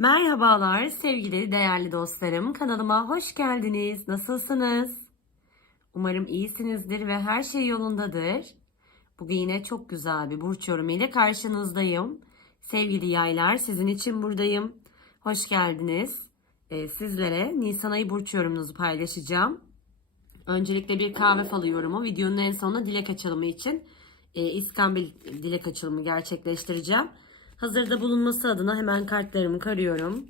Merhabalar sevgili değerli dostlarım. Kanalıma hoş geldiniz. Nasılsınız? Umarım iyisinizdir ve her şey yolundadır. Bugün yine çok güzel bir burç yorumu ile karşınızdayım. Sevgili yaylar sizin için buradayım. Hoş geldiniz. Ee, sizlere Nisan ayı burç yorumunuzu paylaşacağım. Öncelikle bir kahve falı yorumu. Videonun en sonunda dilek açılımı için e, İskambil dilek açılımı gerçekleştireceğim. Hazırda bulunması adına hemen kartlarımı karıyorum.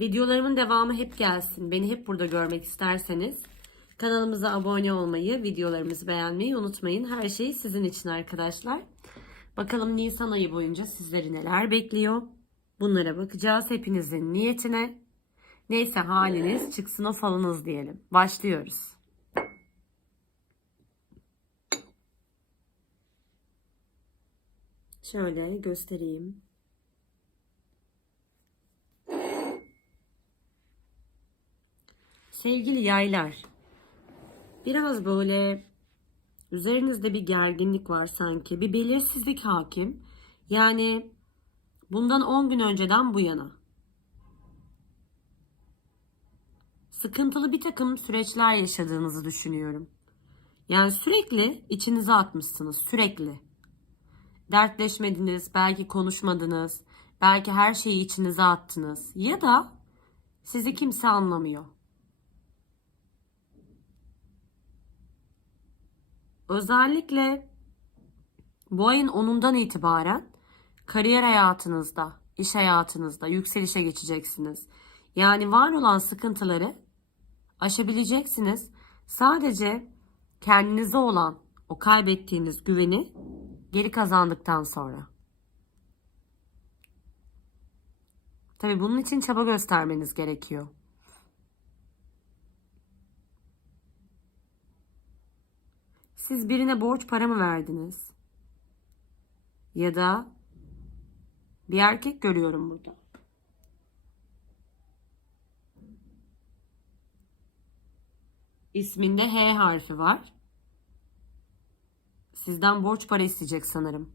Videolarımın devamı hep gelsin. Beni hep burada görmek isterseniz kanalımıza abone olmayı, videolarımızı beğenmeyi unutmayın. Her şey sizin için arkadaşlar. Bakalım Nisan ayı boyunca sizleri neler bekliyor? Bunlara bakacağız hepinizin niyetine. Neyse haliniz çıksın o falınız diyelim. Başlıyoruz. Şöyle göstereyim. Sevgili yaylar, biraz böyle üzerinizde bir gerginlik var sanki, bir belirsizlik hakim. Yani bundan 10 gün önceden bu yana. Sıkıntılı bir takım süreçler yaşadığınızı düşünüyorum. Yani sürekli içinize atmışsınız, sürekli dertleşmediniz, belki konuşmadınız, belki her şeyi içinize attınız ya da sizi kimse anlamıyor. Özellikle bu ayın 10'undan itibaren kariyer hayatınızda, iş hayatınızda yükselişe geçeceksiniz. Yani var olan sıkıntıları aşabileceksiniz. Sadece kendinize olan o kaybettiğiniz güveni geri kazandıktan sonra. Tabii bunun için çaba göstermeniz gerekiyor. Siz birine borç para mı verdiniz? Ya da bir erkek görüyorum burada. İsminde H harfi var. Sizden borç para isteyecek sanırım.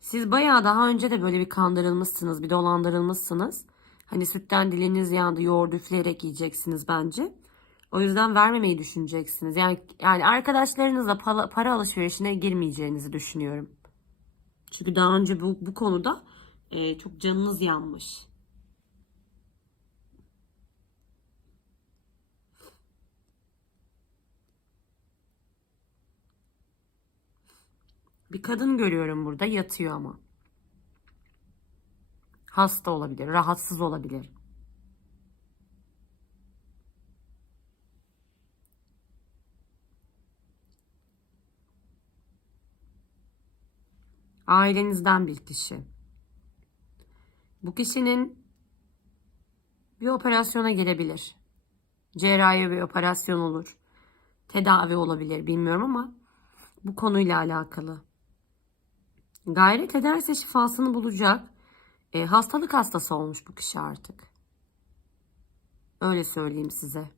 Siz bayağı daha önce de böyle bir kandırılmışsınız, bir dolandırılmışsınız. Hani sütten diliniz yandı, yoğurdu üfleyerek yiyeceksiniz bence. O yüzden vermemeyi düşüneceksiniz. Yani yani arkadaşlarınızla para, para alışverişine girmeyeceğinizi düşünüyorum. Çünkü daha önce bu, bu konuda e, çok canınız yanmış. Bir kadın görüyorum burada yatıyor ama. Hasta olabilir, rahatsız olabilir. Ailenizden bir kişi. Bu kişinin bir operasyona girebilir. Cerrahi bir operasyon olur. Tedavi olabilir bilmiyorum ama bu konuyla alakalı. Gayret ederse şifasını bulacak. E, hastalık hastası olmuş bu kişi artık. Öyle söyleyeyim size.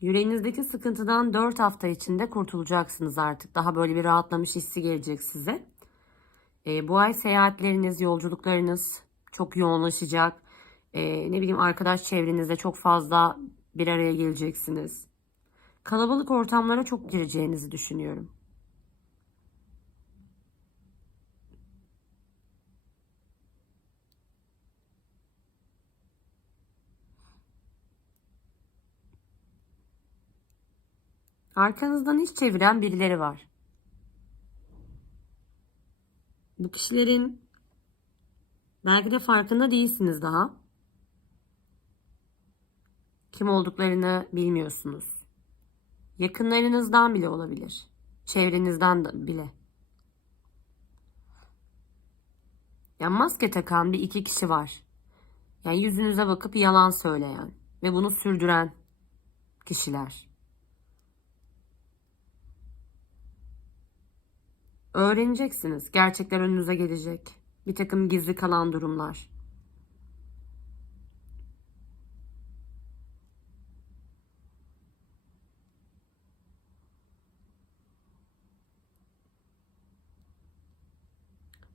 Yüreğinizdeki sıkıntıdan 4 hafta içinde kurtulacaksınız artık. Daha böyle bir rahatlamış hissi gelecek size. E, bu ay seyahatleriniz, yolculuklarınız çok yoğunlaşacak. E, ne bileyim arkadaş çevrenizde çok fazla bir araya geleceksiniz. Kalabalık ortamlara çok gireceğinizi düşünüyorum. Arkanızdan iş çeviren birileri var. Bu kişilerin belki de farkında değilsiniz daha. Kim olduklarını bilmiyorsunuz. Yakınlarınızdan bile olabilir. Çevrenizden de bile. Yani maske takan bir iki kişi var. Yani yüzünüze bakıp yalan söyleyen ve bunu sürdüren kişiler. Öğreneceksiniz. Gerçekler önünüze gelecek. Bir takım gizli kalan durumlar.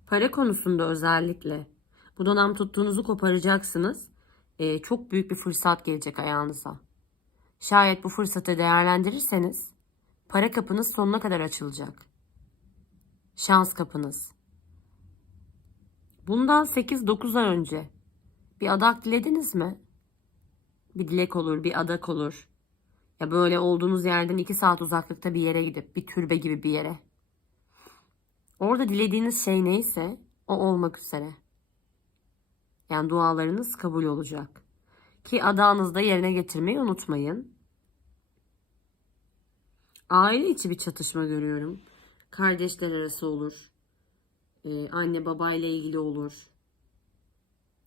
Para konusunda özellikle bu dönem tuttuğunuzu koparacaksınız. Ee, çok büyük bir fırsat gelecek ayağınıza. Şayet bu fırsatı değerlendirirseniz para kapınız sonuna kadar açılacak. Şans kapınız. Bundan 8-9 ay önce bir adak dilediniz mi? Bir dilek olur, bir adak olur. Ya böyle olduğunuz yerden 2 saat uzaklıkta bir yere gidip bir türbe gibi bir yere. Orada dilediğiniz şey neyse o olmak üzere. Yani dualarınız kabul olacak. Ki adağınızı da yerine getirmeyi unutmayın. Aile içi bir çatışma görüyorum. Kardeşler arası olur. Ee, anne babayla ilgili olur.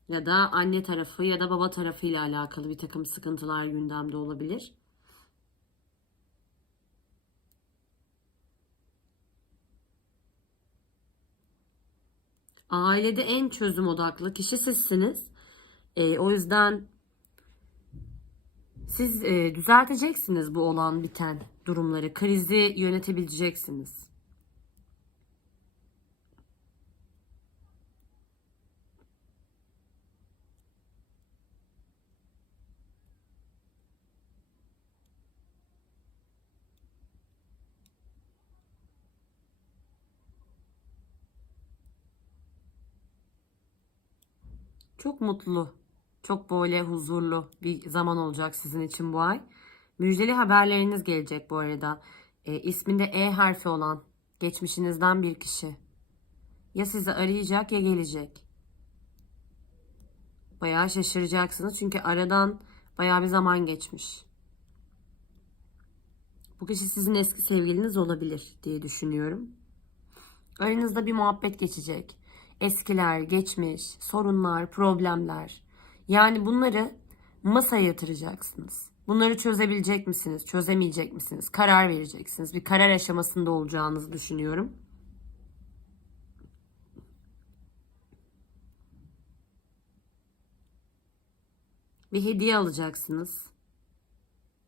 Ya da anne tarafı ya da baba tarafıyla alakalı bir takım sıkıntılar gündemde olabilir. Ailede en çözüm odaklı kişi sizsiniz. Ee, o yüzden siz e, düzelteceksiniz bu olan biten durumları. Krizi yönetebileceksiniz. Çok mutlu, çok böyle huzurlu bir zaman olacak sizin için bu ay. Müjdeli haberleriniz gelecek bu arada. E, isminde E harfi olan geçmişinizden bir kişi. Ya sizi arayacak ya gelecek. Bayağı şaşıracaksınız çünkü aradan bayağı bir zaman geçmiş. Bu kişi sizin eski sevgiliniz olabilir diye düşünüyorum. Aranızda bir muhabbet geçecek. Eskiler, geçmiş, sorunlar, problemler. Yani bunları masaya yatıracaksınız. Bunları çözebilecek misiniz, çözemeyecek misiniz? Karar vereceksiniz. Bir karar aşamasında olacağınızı düşünüyorum. Bir hediye alacaksınız.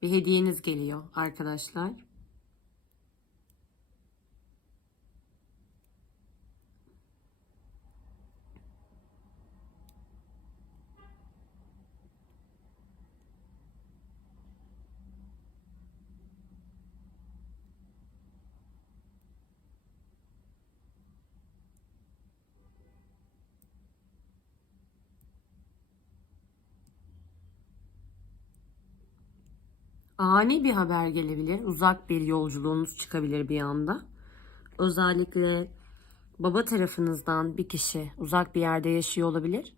Bir hediyeniz geliyor arkadaşlar. Ani bir haber gelebilir. Uzak bir yolculuğunuz çıkabilir bir anda. Özellikle baba tarafınızdan bir kişi uzak bir yerde yaşıyor olabilir.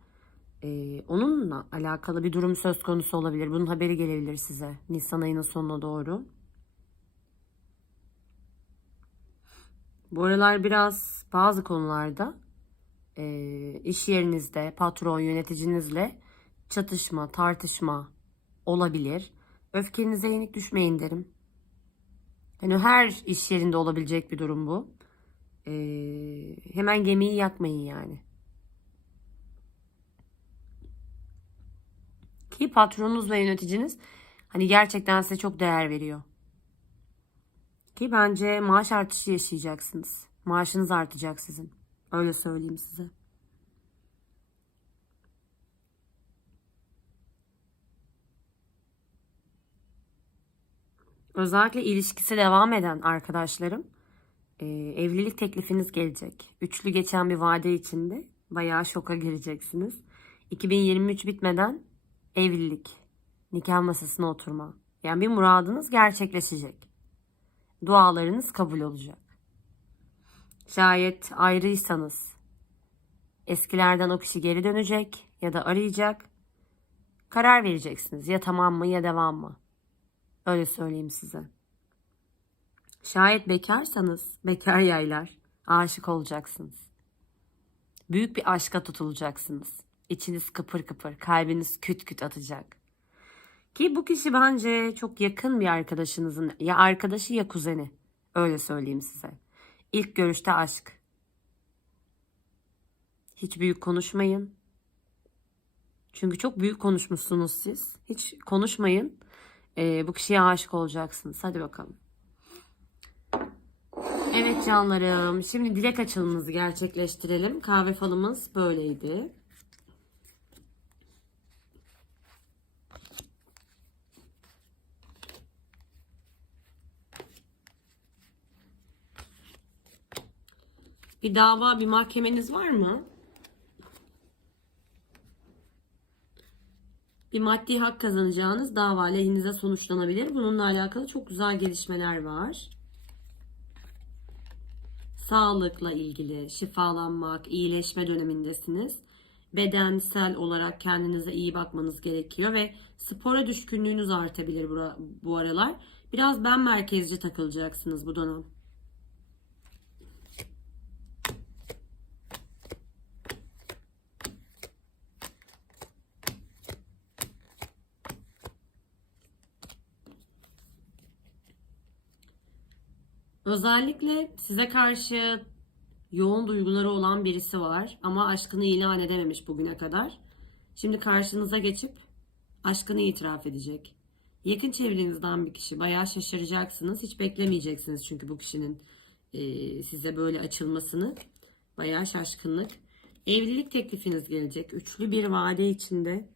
Ee, onunla alakalı bir durum söz konusu olabilir. Bunun haberi gelebilir size Nisan ayının sonuna doğru. Bu aralar biraz bazı konularda e, iş yerinizde patron yöneticinizle çatışma, tartışma olabilir. Öfkenize yenik düşmeyin derim. Yani her iş yerinde olabilecek bir durum bu. Ee, hemen gemiyi yakmayın yani. Ki patronunuz ve yöneticiniz hani gerçekten size çok değer veriyor. Ki bence maaş artışı yaşayacaksınız. Maaşınız artacak sizin. Öyle söyleyeyim size. Özellikle ilişkisi devam eden arkadaşlarım e, evlilik teklifiniz gelecek. Üçlü geçen bir vade içinde bayağı şoka gireceksiniz. 2023 bitmeden evlilik, nikah masasına oturma. Yani bir muradınız gerçekleşecek. Dualarınız kabul olacak. Şayet ayrıysanız eskilerden o kişi geri dönecek ya da arayacak. Karar vereceksiniz ya tamam mı ya devam mı? Öyle söyleyeyim size. Şayet bekarsanız bekar yaylar aşık olacaksınız. Büyük bir aşka tutulacaksınız. İçiniz kıpır kıpır, kalbiniz küt küt atacak. Ki bu kişi bence çok yakın bir arkadaşınızın ya arkadaşı ya kuzeni. Öyle söyleyeyim size. İlk görüşte aşk. Hiç büyük konuşmayın. Çünkü çok büyük konuşmuşsunuz siz. Hiç konuşmayın. Ee, bu kişiye aşık olacaksınız. Hadi bakalım. Evet canlarım. Şimdi dilek açılımımızı gerçekleştirelim. Kahve falımız böyleydi. Bir dava, bir mahkemeniz var mı? Bir maddi hak kazanacağınız dava lehinize sonuçlanabilir. Bununla alakalı çok güzel gelişmeler var. Sağlıkla ilgili şifalanmak, iyileşme dönemindesiniz. Bedensel olarak kendinize iyi bakmanız gerekiyor ve spora düşkünlüğünüz artabilir bu aralar. Biraz ben merkezci takılacaksınız bu dönem. Özellikle size karşı yoğun duyguları olan birisi var ama aşkını ilan edememiş bugüne kadar. Şimdi karşınıza geçip aşkını itiraf edecek. Yakın çevrenizden bir kişi bayağı şaşıracaksınız. Hiç beklemeyeceksiniz çünkü bu kişinin e, size böyle açılmasını. Bayağı şaşkınlık. Evlilik teklifiniz gelecek. Üçlü bir vade içinde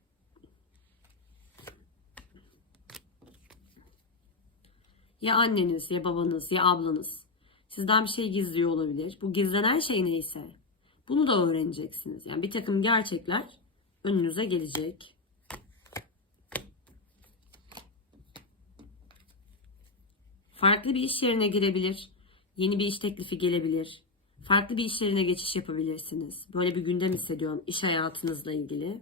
Ya anneniz, ya babanız, ya ablanız sizden bir şey gizliyor olabilir. Bu gizlenen şey neyse bunu da öğreneceksiniz. Yani bir takım gerçekler önünüze gelecek. Farklı bir iş yerine girebilir. Yeni bir iş teklifi gelebilir. Farklı bir iş yerine geçiş yapabilirsiniz. Böyle bir gündem hissediyorum iş hayatınızla ilgili.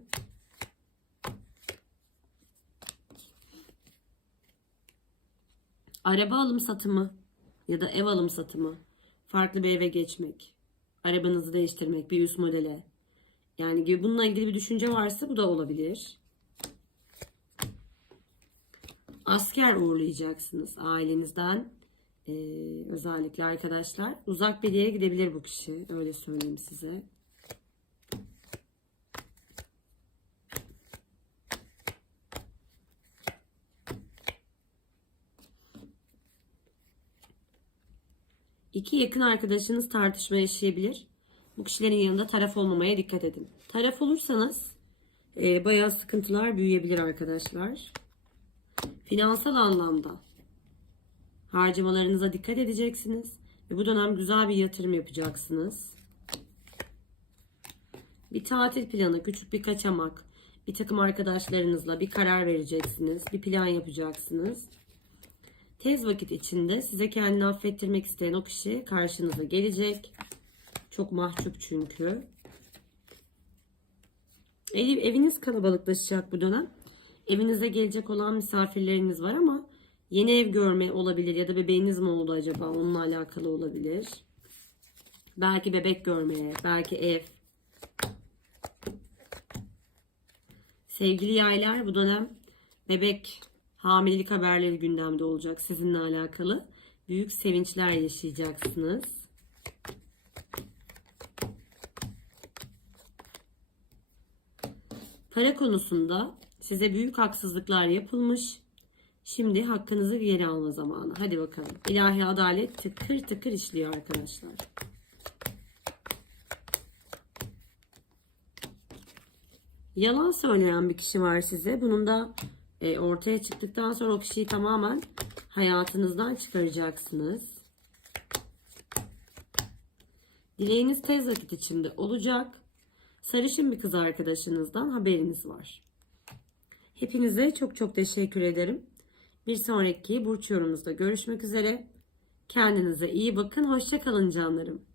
Araba alım satımı ya da ev alım satımı, farklı bir eve geçmek, arabanızı değiştirmek bir üst modele. Yani gibi bununla ilgili bir düşünce varsa bu da olabilir. Asker uğurlayacaksınız ailenizden. Ee, özellikle arkadaşlar. Uzak bir yere gidebilir bu kişi. Öyle söyleyeyim size. İki yakın arkadaşınız tartışma yaşayabilir. Bu kişilerin yanında taraf olmamaya dikkat edin. Taraf olursanız e, bayağı sıkıntılar büyüyebilir arkadaşlar. Finansal anlamda harcamalarınıza dikkat edeceksiniz. Ve bu dönem güzel bir yatırım yapacaksınız. Bir tatil planı, küçük bir kaçamak, bir takım arkadaşlarınızla bir karar vereceksiniz. Bir plan yapacaksınız. Tez vakit içinde size kendini affettirmek isteyen o kişi karşınıza gelecek. Çok mahcup çünkü. Ev, eviniz kalabalıklaşacak bu dönem. Evinize gelecek olan misafirleriniz var ama yeni ev görme olabilir ya da bebeğiniz mi oldu acaba onunla alakalı olabilir. Belki bebek görmeye, belki ev. Sevgili yaylar bu dönem bebek hamilelik haberleri gündemde olacak sizinle alakalı. Büyük sevinçler yaşayacaksınız. Para konusunda size büyük haksızlıklar yapılmış. Şimdi hakkınızı geri alma zamanı. Hadi bakalım. İlahi adalet tıkır tıkır işliyor arkadaşlar. Yalan söyleyen bir kişi var size. Bunun da e, ortaya çıktıktan sonra o kişiyi tamamen hayatınızdan çıkaracaksınız. Dileğiniz tez vakit içinde olacak. Sarışın bir kız arkadaşınızdan haberiniz var. Hepinize çok çok teşekkür ederim. Bir sonraki burç yorumumuzda görüşmek üzere. Kendinize iyi bakın. Hoşça kalın canlarım.